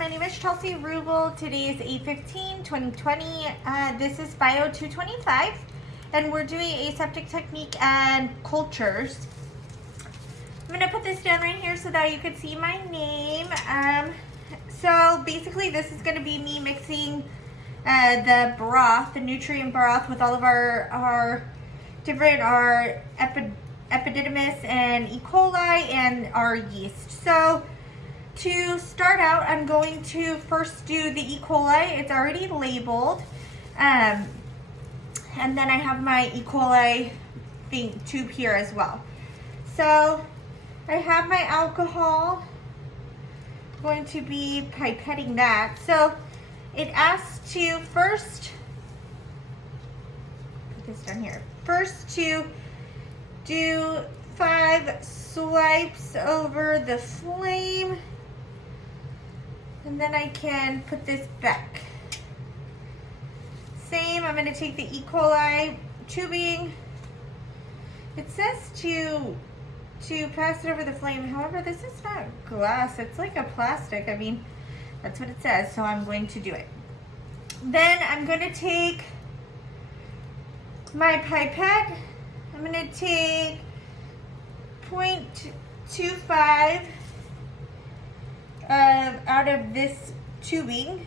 My name is Chelsea Rubel. Today is 8/15/2020. This is Bio 225, and we're doing aseptic technique and cultures. I'm gonna put this down right here so that you can see my name. So basically this is gonna be me mixing the broth, the nutrient broth, with all of our different, epididymis and E. coli and our yeast. So to start out, I'm going to first do the E. coli. It's already labeled. And then I have my E. coli tube here as well. So I have my alcohol. I'm going to be pipetting that. So it asks to first, put this down here, first to do 5 swipes over the flame. And then I can put this back. Same, I'm gonna take the E. coli tubing. It says to pass it over the flame. However, this is not glass, it's like a plastic. I mean, that's what it says, so I'm going to do it. Then I'm gonna take my pipette. I'm gonna take 0.25 out of this tubing.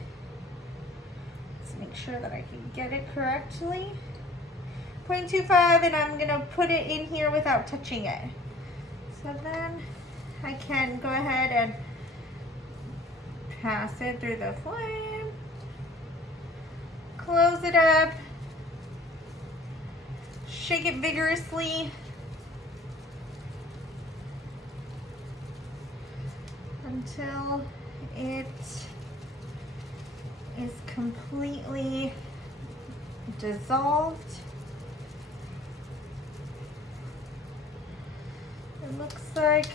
Let's make sure that I can get it correctly. 0.25, and I'm gonna put it in here without touching it. So then I can go ahead and pass it through the flame, close it up, shake it vigorously until it is completely dissolved. It looks like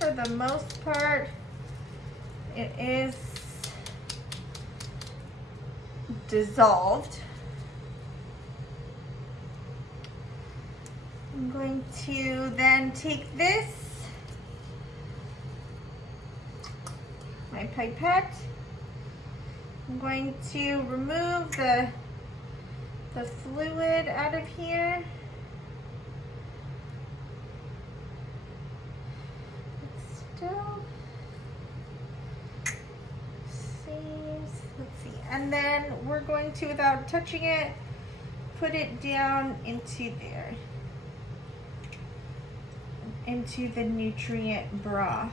for the most part it is dissolved. I'm going to then take this, my pipette. I'm going to remove the fluid out of here. It still seems, let's see. And then we're going to, without touching it, put it down into there, into the nutrient broth.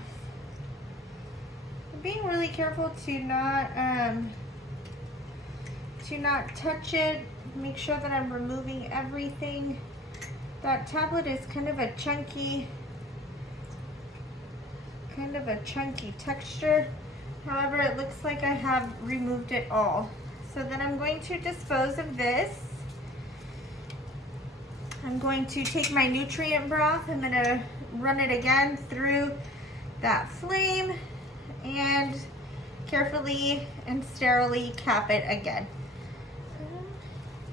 I'm being really careful to not touch it. Make sure that I'm removing everything. That tablet is kind of a chunky texture. However, it looks like I have removed it all. So then I'm going to dispose of this. I'm going to take my nutrient broth. I'm going to run it again through that flame and carefully and sterilely cap it again.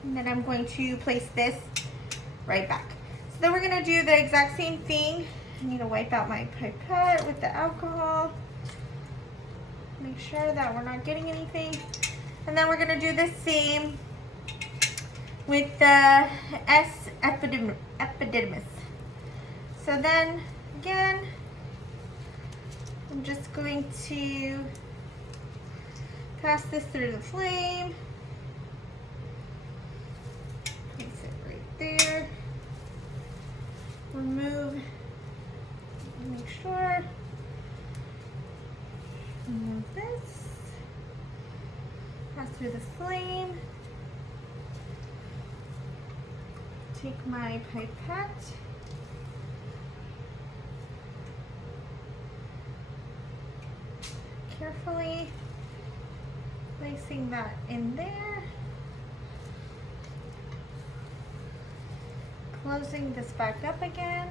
And then I'm going to place this right back. So then we're going to do the exact same thing. I need to wipe out my pipette with the alcohol. Make sure that we're not getting anything. And then we're going to do the same with the epididymis. So then, again, I'm just going to pass this through the flame. Place it right there. Remove, make sure. Remove this. Pass through the flame. Take my pipette. Carefully placing that in there. Closing this back up again.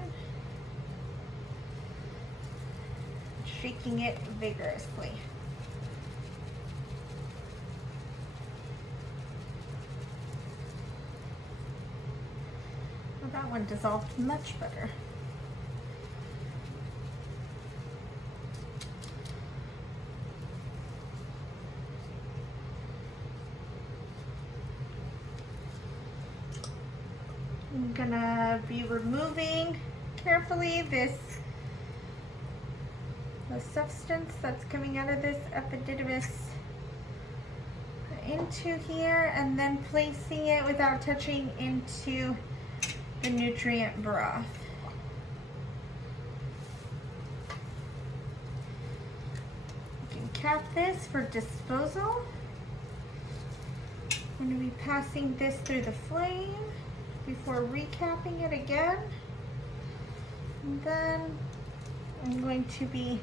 Shaking it vigorously. Well, that one dissolved much better. gonna be removing carefully the substance that's coming out of this epididymis into here, and then placing it without touching into the nutrient broth. You can cap this for disposal. I'm going to be passing this through the flame before recapping it again. And then I'm going to be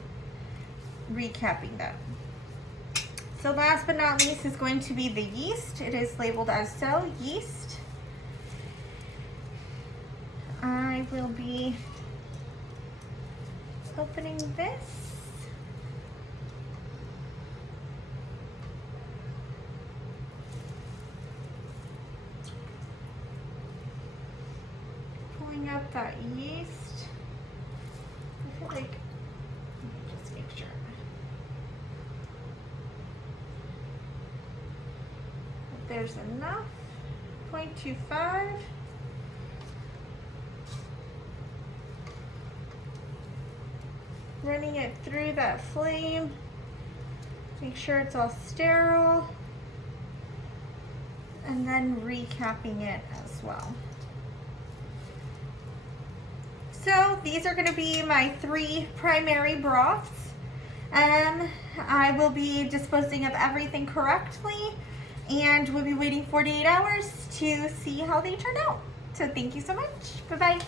recapping that. So last but not least is going to be the yeast. It is labeled as so, yeast. I will be opening this. Pulling up that yeast. I feel like, let me just make sure. That there's enough. 0.25. Running it through that flame. Make sure it's all sterile. And then recapping it as well. So these are going to be my 3 primary broths. I will be disposing of everything correctly, and we'll be waiting 48 hours to see how they turn out. So thank you so much. Bye-bye.